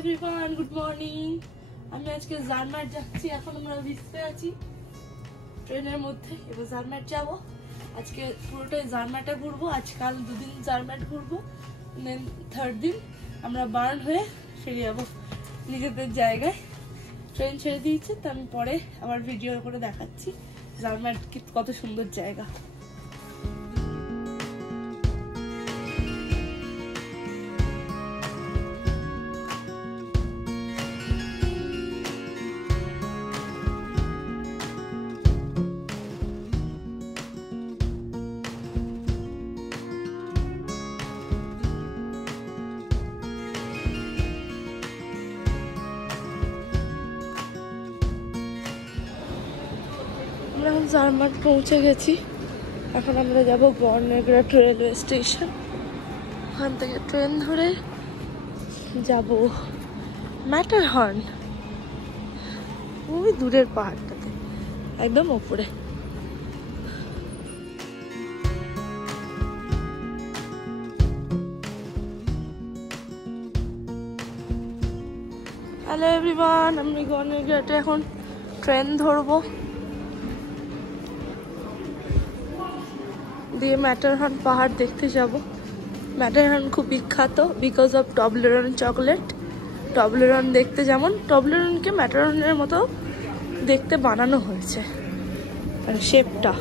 Everyone, good morning. আমি আজকে জার্মাট যাচ্ছি। এখন আমরা ভিসপে আছি ট্রেনের মধ্যে। এবার জার্মাট যাব। আজকে পুরোটাই জার্মাটে ঘুরবো। আজকাল দুদিন জার্মাট ঘুরবো, দেন থার্ড দিন আমরা বার্ন হয়ে ফিরে যাবো নিজেদের জায়গায়। ট্রেন ছেড়ে দিয়েছে, তো আমি পরে আবার ভিডিও করে দেখাচ্ছি জার্মাট কত সুন্দর জায়গা। আমরা এখন জার্মাট পৌঁছে গেছি। এখন আমরা যাব বর্নেগ্রাড রেলওয়ে স্টেশন। ওখান থেকে ট্রেন ধরে যাব ম্যাটারহর্ন, ওই দূরের পাহাড়টাতে একদম ওপরে। হ্যালো এভরিওয়ান, আমি বর্নেগ্রাডে এখন ট্রেন ধরবো, দিয়ে ম্যাটারহর্ন পাহাড় দেখতে যাব। ম্যাটারহর্ন খুব বিখ্যাত বিকজ অফ টবলেরন চকলেট। টবলেরন দেখতে যেমন, টবলেরনকে ম্যাটারহর্নের মতো দেখতে বানানো হয়েছে, মানে শেপটা।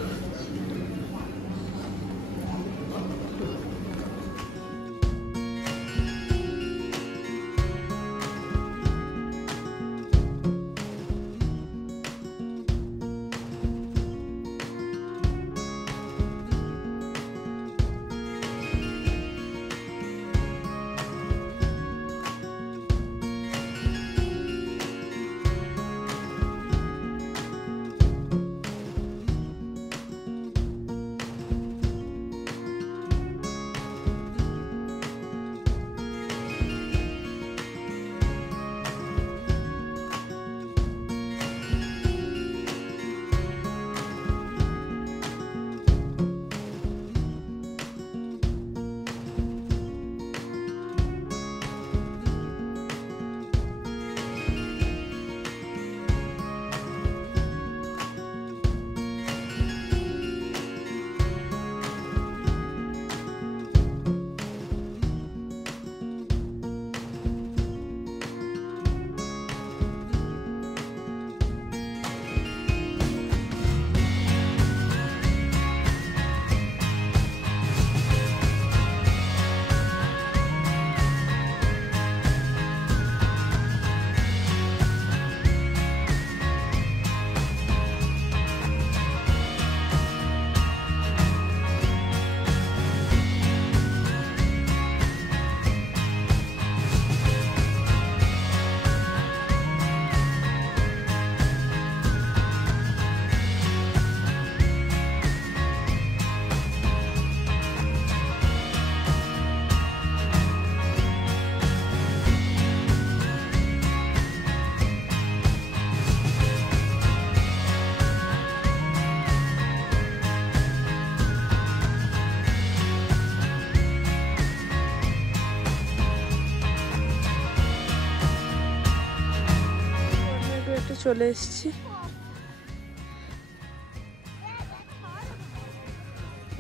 চলে এসেছি,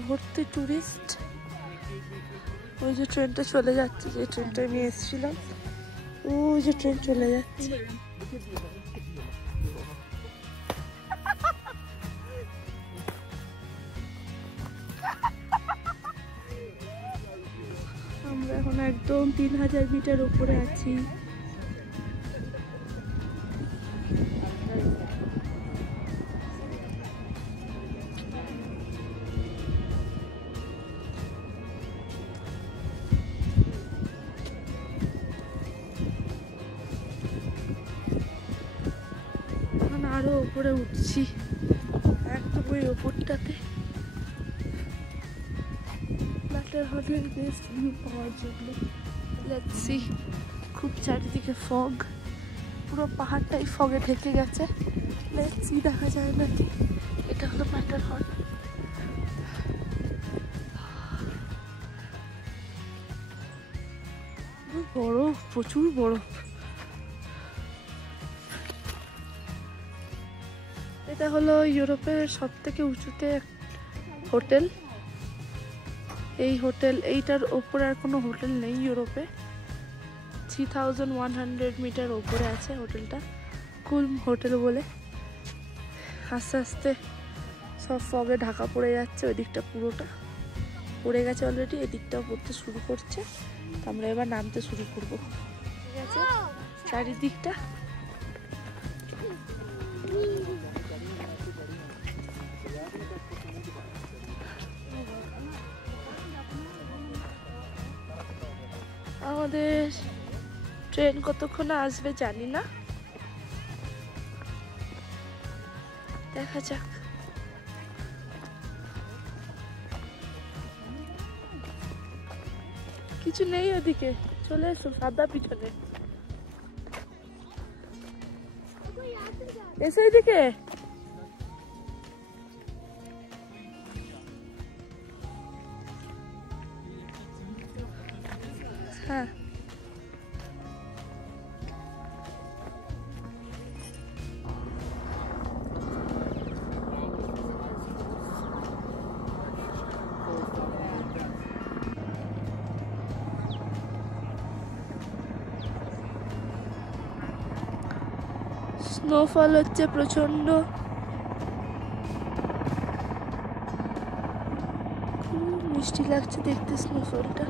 ঘুরতে টুরিস্ট। ওই যে ট্রেনটা চলে যাচ্ছে, যে ট্রেনটা আমি এসেছিলাম, ওই যে ট্রেন চলে যাচ্ছে। আমরা এখন একদম 3000 মিটার উপরে আছি। আরো উপরে উঠছি, একদম ওই ওপরটাতে ম্যাটারহর্নের বেস্ট ভিউ পাওয়ার জন্য। Let's see. খুব চারিদিকে ফগ, পুরো পাহাড়টাই ফগে ঢেকে গেছে। লেটস সি, দেখা যায় নাকি। এটা হলো ম্যাটারহর্ন। বরফ, প্রচুর বরফ। এটা হলো ইউরোপের সবথেকে উঁচুতে হোটেল। এই হোটেল, এইটার ওপরে আর কোনো হোটেল নেই ইউরোপে। 3100 মিটার ওপরে আছে হোটেলটা, কুলম হোটেল বলে। আস্তে আস্তে সব ফগে ঢাকা পড়ে যাচ্ছে, ওই দিকটা পুরোটা পড়ে গেছে অলরেডি, এদিকটাও পড়তে শুরু করছে। তো আমরা এবার নামতে শুরু করবো। ঠিক আছে, চারিদিকটা আমাদের ট্রেন কতক্ষণে আসবে জানি না, দেখা যাক। কিছু নেই ওদিকে, চলে এসো সাদা পিছনে, এসো এদিকে। হ্যাঁ, স্নোফল হচ্ছে প্রচন্ড, খুব মিষ্টি লাগছে দেখতে স্নোফলটা।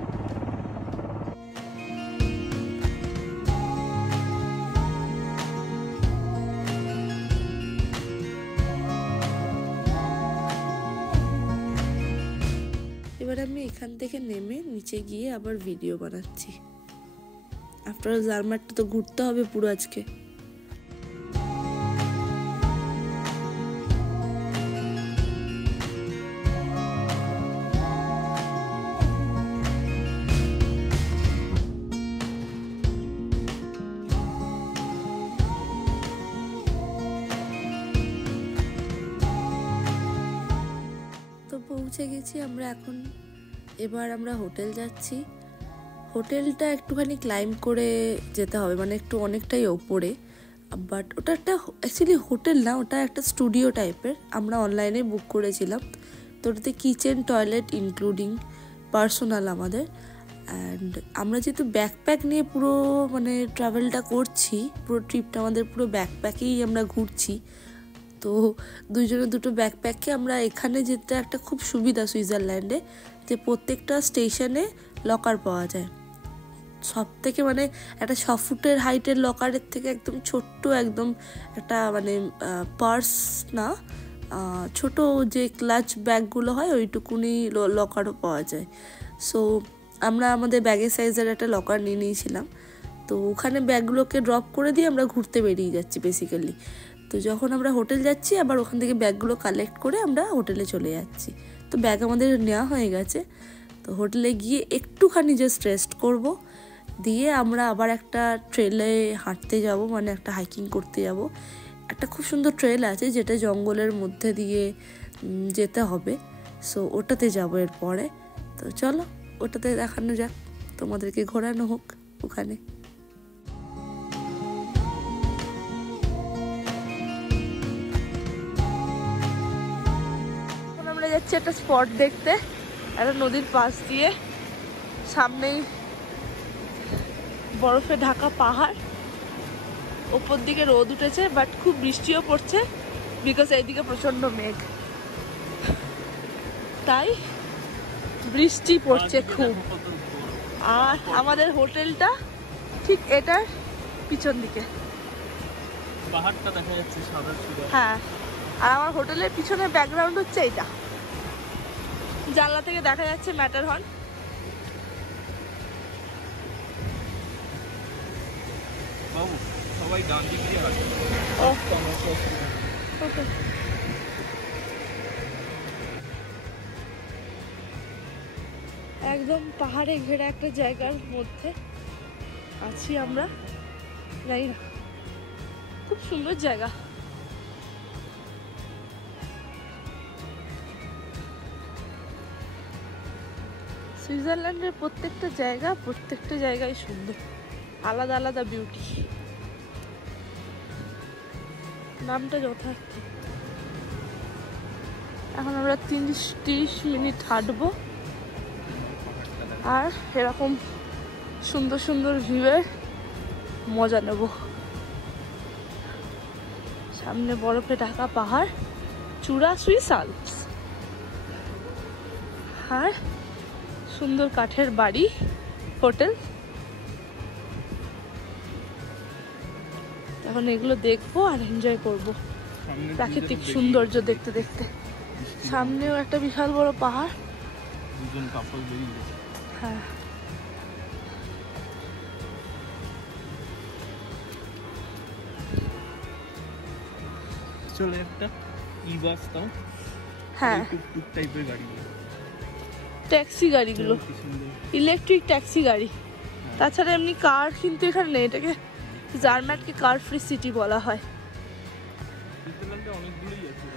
এবার আমি এখান থেকে নেমে নিচে গিয়ে আবার ভিডিও বানাচ্ছি। আফটার অল জার্মানটা তো ঘুরতে হবে পুরো আজকে। তো পৌঁছে গেছি আমরা এখন। এবার আমরা হোটেল যাচ্ছি। হোটেলটা একটুখানি ক্লাইম্ব করে যেতে হবে, মানে একটু অনেকটাই ওপরে। বাট ওটা একটা অ্যাকচুয়ালি হোটেল না, ওটা একটা স্টুডিও টাইপের। আমরা অনলাইনে বুক করেছিলাম। তো ওটাতে কিচেন, টয়লেট ইনক্লুডিং, পার্সোনাল আমাদের। অ্যান্ড আমরা যেহেতু ব্যাকপ্যাক নিয়ে পুরো মানে ট্রাভেলটা করছি, পুরো ট্রিপটা আমাদের পুরো ব্যাকপ্যাকেই আমরা ঘুরছি। তো দুইজনে দুটো ব্যাকপ্যাককে আমরা এখানে যেতে একটা খুব সুবিধা সুইজারল্যান্ডে, যে প্রত্যেকটা স্টেশনে লকার পাওয়া যায়। সব থেকে মানে একটা 6 ফুটের হাইটের লকারের থেকে একদম ছোট্ট, একদম একটা মানে পার্স না, ছোট যে ক্লাচ ব্যাগগুলো হয় ওইটুকুনি লকারও পাওয়া যায়। সো আমরা আমাদের ব্যাগের সাইজের একটা লকার নিয়ে নিয়েছিলাম। তো ওখানে ব্যাগগুলোকে ড্রপ করে দিয়ে আমরা ঘুরতে বেরিয়ে যাচ্ছি বেসিক্যালি। তো যখন আমরা হোটেল যাচ্ছি আবার ওখান থেকে ব্যাগগুলো কালেক্ট করে আমরা হোটেলে চলে যাচ্ছি। তো ব্যাগ আমাদের নেওয়া হয়ে গেছে। তো হোটেলে গিয়ে একটুখানি জাস্ট রেস্ট করব, দিয়ে আমরা আবার একটা ট্রেলে হাঁটতে যাব, মানে একটা হাইকিং করতে যাব। একটা খুব সুন্দর ট্রেল আছে যেটা জঙ্গলের মধ্যে দিয়ে যেতে হবে। সো ওটাতে যাব এরপরে। তো চলো ওটাতে দেখানো যাক, তোমাদেরকে ঘোরানো হোক ওখানে। আমরা যাচ্ছি একটা স্পট দেখতে, একটা নদীর পাশ দিয়ে। সামনেই বরফে ঢাকা পাহাড়, ওপর দিকে রোদ উঠেছে, বাট খুব বৃষ্টিও পড়ছে বিকজ এইদিকে প্রচন্ড মেঘ, তাই বৃষ্টি পড়ছে খুব। আর আমাদের হোটেলটা ঠিক এটার পিছন দিকে, পাহাড়টা দেখা যাচ্ছে সাদা সাদা। হ্যাঁ, আর আমার হোটেলের পিছনে ব্যাকগ্রাউন্ড হচ্ছে এইটা, জানলা থেকে দেখা যাচ্ছে ম্যাটারহর্ন। বাবু সবাই ডান দিক দিয়ে আসে। ওকে, একদম পাহাড়ে ঘেরা একটা জায়গার মধ্যে আছি আমরা, জানি না, খুব সুন্দর জায়গা। সুইজারল্যান্ডের প্রত্যেকটা জায়গায় সুন্দর, আলাদা আলাদা বিউটি। নামটা যথার্থ। এখন আমরা 30 মিনিট হাঁটবো আর এরকম সুন্দর সুন্দর ভিউয়ের মজা নেব। সামনে বরফে ঢাকা পাহাড়, চূড়া সুইস আল্পস, আর সুন্দর কাঠের বাড়ি, হোটেল। এখন এগুলো দেখবো আর এনজয় করবো প্রাকৃতিক সৌন্দর্য দেখতে দেখতে। সামনেও একটা বিশাল বড় পাহাড়। হ্যাঁ, চলে একটা ই-বাস তাও, হ্যাঁ টুকটুক টাইপের গাড়ি, ট্যাক্সি গাড়িগুলো, ইলেকট্রিক ট্যাক্সি গাড়ি। তাছাড়া এমনি কার কিন্তু এখানে নেই। এটাকে জার্মাটকে কার ফ্রি সিটি বলা হয়। সুইজারল্যান্ডে অনেকগুলোই আছে।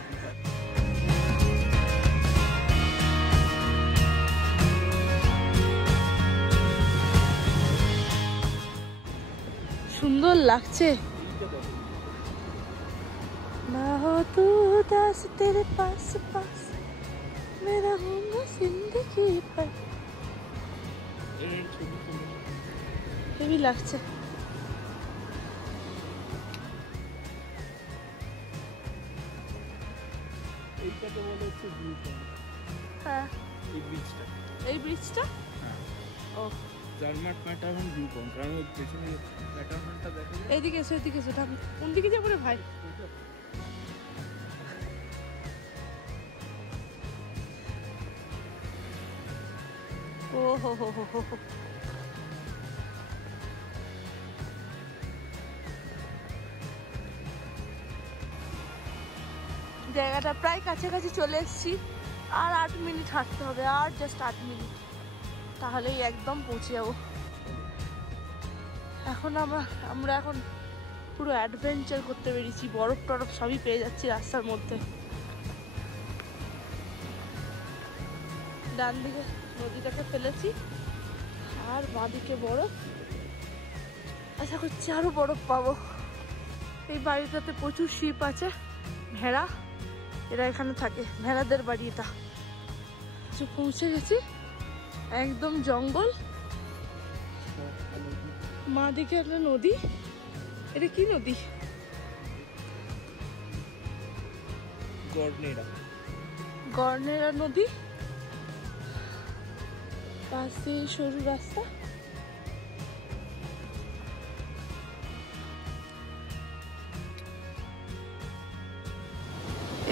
সুন্দর লাগছে। ना हो तू उदास तेरे पास पास मैं रहूंगा जिंदगी भर। हेवी লাগছে। এইটাকে বলে হচ্ছে ভিউ পয়েন্ট। হ্যাঁ, এই ব্রিজটা, এই ব্রিজটা। হ্যাঁ, ও জার্মাট ম্যাটারহর্ন ভিউ পয়েন্ট। কারণ ওই পেছনে ম্যাটারহর্নটা দেখা যায়। এইদিকে এসো, এইদিকে এসো। কোন দিকে যাবো রে ভাই? ও হো হো হো হো। জায়গাটা প্রায় কাছাকাছি চলে এসেছি। আর 8 মিনিট হাঁটতে হবে, আর জাস্ট 8 মিনিট, তাহলেই একদম পৌঁছে যাবো। এখন আমরা এখন পুরো অ্যাডভেঞ্চার করতে বেরিয়েছি। বরফ টরফ সবই পেয়ে যাচ্ছি রাস্তার মধ্যে। ডান দিকে নদীটাকে ফেলেছি আর বাঁ দিকে বরফ। আশা করছি আরো বরফ পাবো। এই বাড়িটাতে প্রচুর শিপ আছে, ভেড়া, এরা এখানে থাকে। ভেড়াদের বাড়ি এটা। পৌঁছে গেছি, একদম জঙ্গল, মা দিকে একটা নদী। এটা কি নদী? গর্নেরা নদী। পাশে সরু রাস্তা।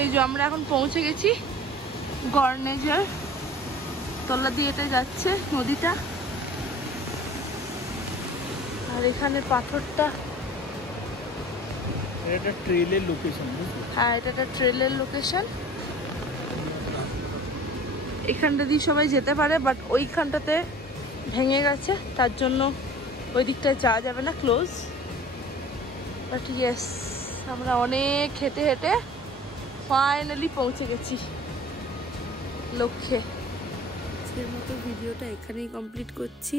এই যে আমরা এখন পৌঁছে গেছি গর্নেজার তলা দিয়ে। এটা যাচ্ছে নদীটা। আর এখানে পাথরটা, এটা ট্রেলের লোকেশন। হ্যাঁ, এটা একটা ট্রেলের লোকেশন। এখানটা দিয়ে সবাই যেতে পারে, বাট ওইখানটাতে ভেঙে গেছে, তার জন্য ওই দিকটায় যাওয়া যাবে না, ক্লোজ। বাট ইয়েস, আমরা অনেক হেঁটে হেঁটে ফাইনালি পৌঁছে গেছি লক্ষ্যে। আজকের মতো ভিডিওটা এখানেই কমপ্লিট করছি।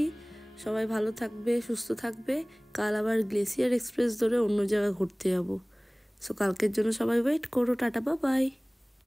সবাই ভালো থাকবে, সুস্থ থাকবে। কাল আবার গ্লেসিয়ার এক্সপ্রেস ধরে অন্য জায়গায় ঘুরতে যাবো। সো কালকের জন্য সবাই ওয়েট করো। Tata, bye bye.